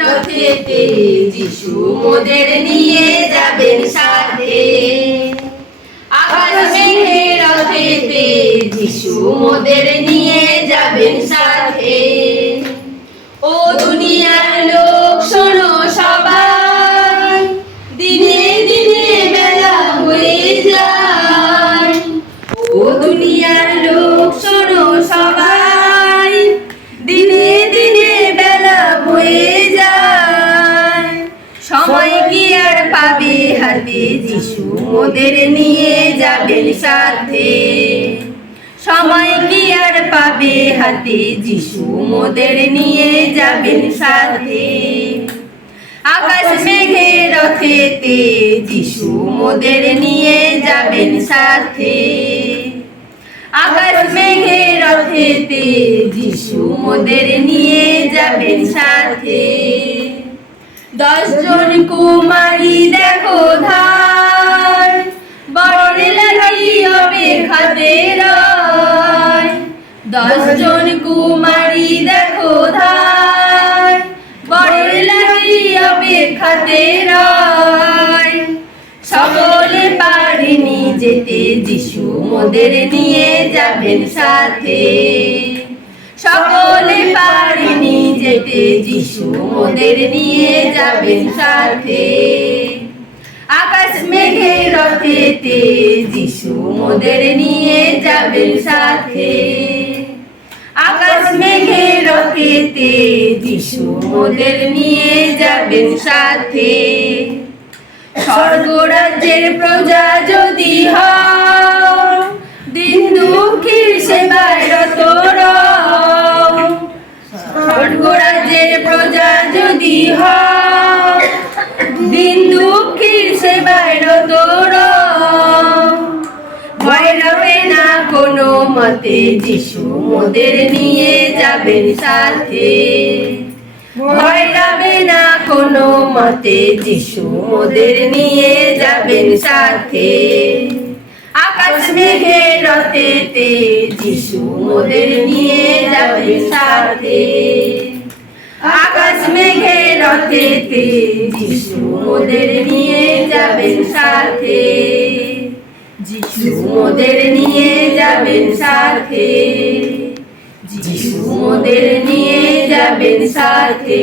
রথেতে যিশু মোদের নিয়ে যাবেন সাথে। আকাশ মেঘে রথেতে যিশু মোদের নিয়ে যাবেন সাথে। ও দুনিয়ার লোক শোনো সবাই, দিনে দিনে বেলা হয়ে যায়। ও দুনিয়ার লোক শোনো সবাই, দিনে দিনে বেলা হয়ে যায়। সময় কি আর পাবে হাতে, যিশু মোদের নিয়ে যাবেন সাথে। সময় কি আর পাবে হাতে, যিশু মোদের নিয়ে যাবেন সাথে। আকাশ মেঘে রথেতে যিশু মোদের নিয়ে যাবেন সাথে। আকাশ মেঘে রথেতে যিশু মোদের নিয়ে যাবেন সাথে। 10 জন কুমারী দেখো ধার, বরের লাগি অপেক্ষাতে রয়। 10 জন কুমারী দেখো ধার, বরের লাগি অপেক্ষাতে রয়। সকলে পারেনি যেতে, যিশু মোদের নিয়ে যাবেন সাথে। সকলে পারেনি যেতে, যিশু মোদের নিয়ে যাবেন সাথে। আকাশ মেঘে রথেতে যিশু মোদের নিয়ে যাবেন সাথে। আকাশ মেঘে রথেতে যিশু মোদের নিয়ে যাবেন সাথে। স্বর্গরাজ্যের প্রজা যদি হও, দিন দুঃখীর সেবায় রত রও। স্বর্গরাজ্যের প্রজা যদি হও, দিন দুঃখীর সেবায় রত রও। ভয় রবে না কোনো মতে, যিশু মোদের নিয়ে যাবেন সাথে। ভয় রবে না কোনো মতে, যিশু মোদের নিয়ে যাবেন সাথে। আকাশ মেঘে রথেতে যিশু মোদের নিয়ে যাবেন সাথে। আকাশ মেঘে রথেতে যিশু মোদের নিয়ে যাবেন সাথে। যিশু মোদের নিয়ে যাবেন সাথে। যিশু মোদের নিয়ে যাবেন সাথে।